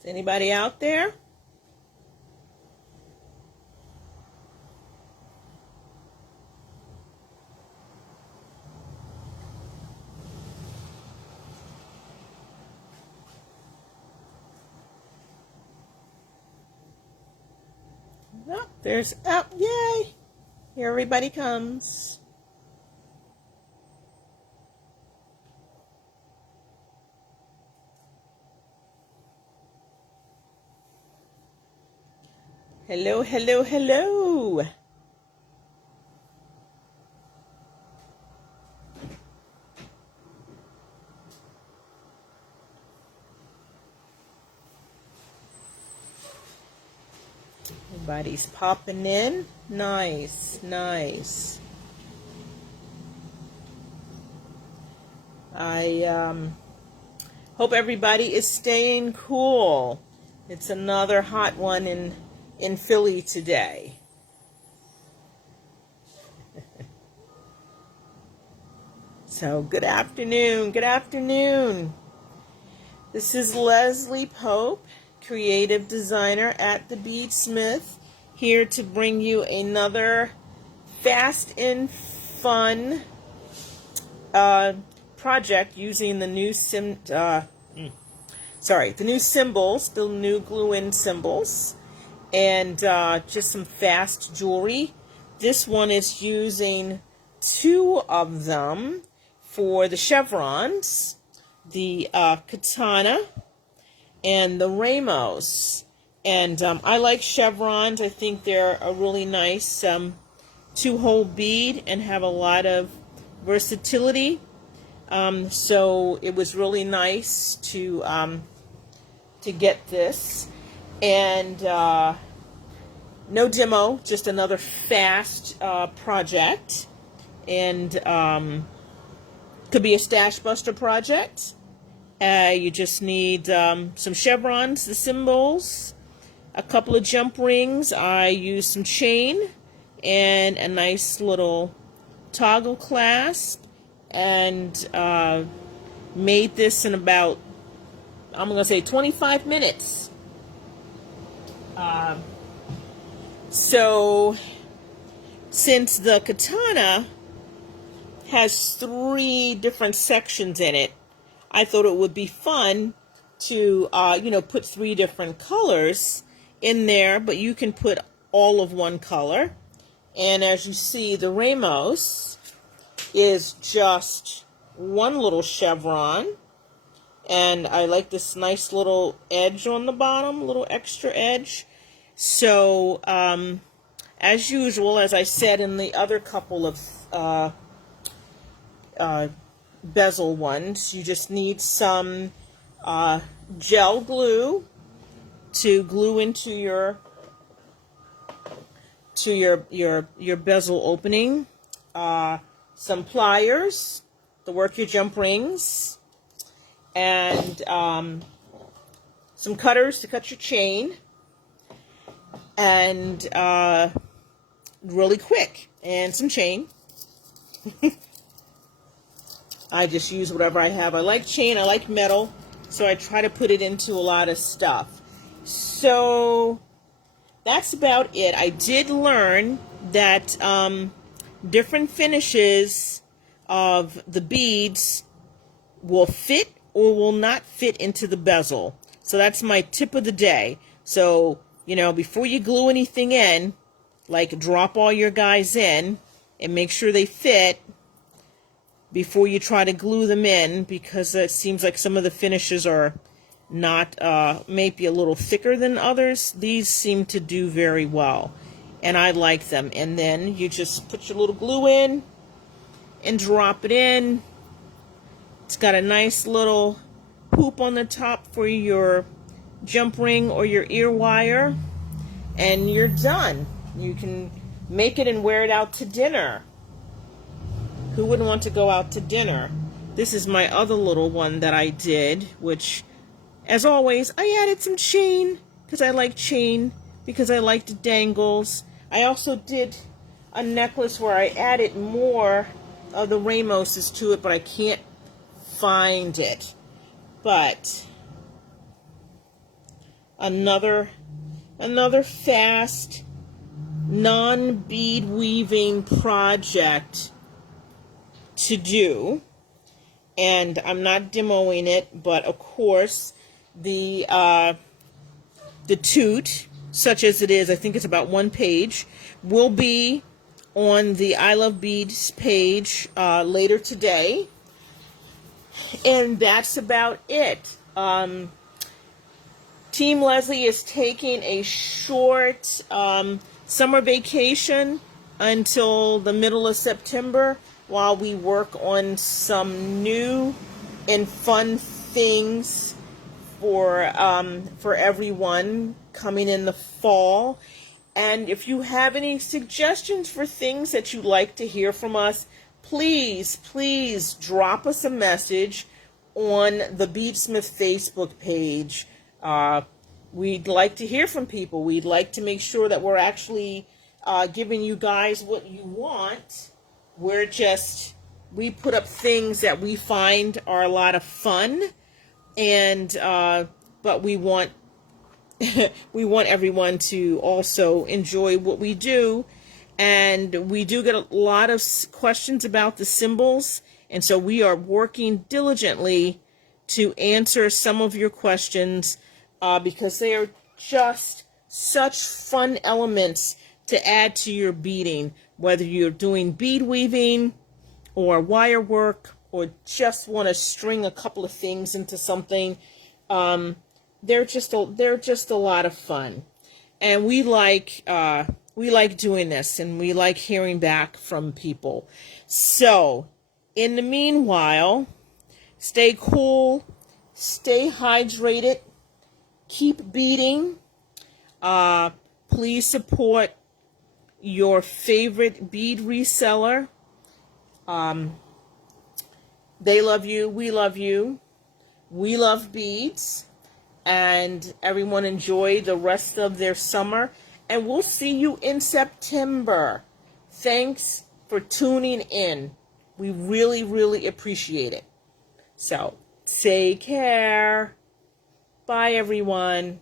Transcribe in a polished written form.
Is anybody out there? Oh, there's, oh, yay! Here everybody comes. Hello, hello, hello. Everybody's popping in. Nice, nice. I hope everybody is staying cool. It's another hot one in Philly today. So good afternoon, good afternoon. This is Leslie Pope, creative designer at the BEADSMITH, here to bring you another fast and fun project using the new the new symbols, the new glue-in symbols, and just some fast jewelry. This one is using 2 of them for the chevrons, the katana, and the ramos. And I like chevrons. I think they're a really nice 2-hole bead and have a lot of versatility. So it was really nice to get this. And no demo, just another fast project. And could be a stash buster project. You just need some chevrons, the symbols, a couple of jump rings. I used some chain and a nice little toggle clasp, and made this in about, I'm going to say 25 minutes. So since the katana has 3 different sections in it, I thought it would be fun to, put 3 different colors in there, but you can put all of one color. And as you see, the ramos is just one little chevron. And I like this nice little edge on the bottom, little extra edge. So, as usual, as I said in the other couple of bezel ones, you just need some gel glue to glue into your bezel opening, some pliers to work your jump rings, and some cutters to cut your chain, and really quick, and some chain. I just use whatever I have. I like chain, I like metal, so I try to put it into a lot of stuff. So that's about it. I did learn that different finishes of the beads will fit or will not fit into the bezel. So that's my tip of the day. So, before you glue anything in, like drop all your guys in and make sure they fit before you try to glue them in, because it seems like some of the finishes are not, maybe a little thicker than others. These seem to do very well, and I like them. And then you just put your little glue in and drop it in. It's got a nice little hoop on the top for your jump ring or your ear wire, and you're done. You can make it and wear it out to dinner. Who wouldn't want to go out to dinner? This is my other little one that I did, which, as always, I added some chain because I like chain, because I like the dangles. I also did a necklace where I added more of the ramoses to it, but I can't find it. But another fast non-bead weaving project to do. And I'm not demoing it, but of course the toot, such as it is, I think it's about 1 page, will be on the I Love Beads page later today. And that's about it. Team Leslie is taking a short summer vacation until the middle of September while we work on some new and fun things for everyone coming in the fall. And if you have any suggestions for things that you'd like to hear from us, please drop us a message on the BEADSMITH Facebook page. We'd like to hear from people. We'd like to make sure that we're actually giving you guys what you want. We put up things that we find are a lot of fun, and but we want we want everyone to also enjoy what we do. And we do get a lot of questions about the symbols, and so we are working diligently to answer some of your questions because they are just such fun elements to add to your beading, whether you're doing bead weaving or wire work or just want to string a couple of things into something. They're just a lot of fun, and we like doing this, and we like hearing back from people. So in the meanwhile, stay cool, stay hydrated, keep beading. Please support your favorite bead reseller. They love you, we love you, we love beads, and everyone enjoy the rest of their summer, and we'll see you in September. Thanks for tuning in. We really appreciate it. So take care. Bye, everyone.